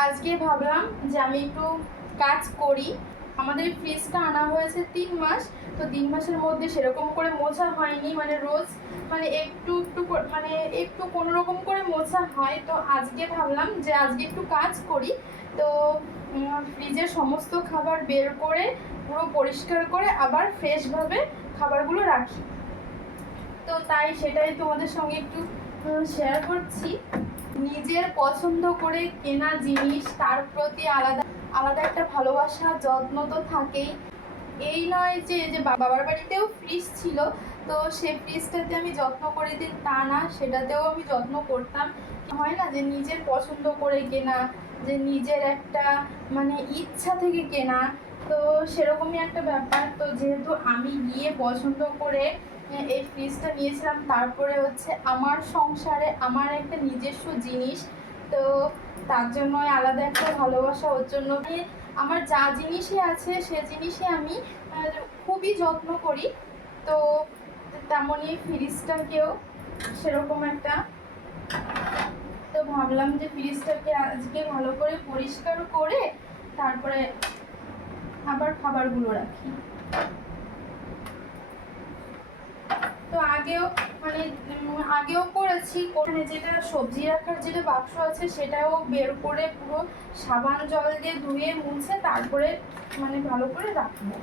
আজকে ভাবলাম যে আমি একটু কাজ করি। আমাদের ফ্রিজটা আনা হয়েছে 3 মাস, তো 3 মাসের মধ্যে সেরকম করে মোছা হয়নি, মানে রোজ মানে একটু একটু মানে একটু কোনো রকম করে মোছা হয়। তো আজকে ভাবলাম যে আজকে একটু কাজ করি। তো ফ্রিজের সমস্ত খাবার বের করে পুরো পরিষ্কার করে আবার ফ্রেশভাবে খাবারগুলো রাখি। তো তাই সেটাই তোমাদের সঙ্গে একটু শেয়ার করছি। নিজের পছন্দ করে কেনা জিনিস, তার প্রতি আলাদা আলাদা একটা ভালোবাসা যত্ন তো থাকেই। এই নয় যে যে বাবার বাড়িতেও ফ্রিজ ছিল, তো সে ফ্রিজটাতে আমি যত্ন করে দিই তা না, সেটাতেও আমি যত্ন করতাম। হয় না যে নিজের পছন্দ করে কেনা, যে নিজের একটা মানে ইচ্ছা থেকে কেনা, তো সেরকমই একটা ব্যাপার। তো যেহেতু আমি গিয়ে পছন্দ করে এই ফ্রিজটা নিয়েছিলাম, তারপরে হচ্ছে আমার সংসারে আমার একটা নিজস্ব জিনিস, তো তার জন্যই আলাদা একটা ভালোবাসা ওর জন্য। আমার যা জিনিসই আছে সে জিনিসই আমি খুবই যত্ন করি। তো তেমনই ফ্রিজটাকেও সেরকম একটা। তো ভাবলাম যে ফ্রিজটাকে আজকে ভালো করে পরিষ্কার করে তারপরে আবার খাবারগুলো রাখি। তো আগেও করেছি, ওখানে যেটা সবজি রাখার যেটা বাক্স আছে সেটাও বের করে পুরো সাবান জল দিয়ে ধুয়ে মুছে তারপরে মানে ভালো করে রাখবো।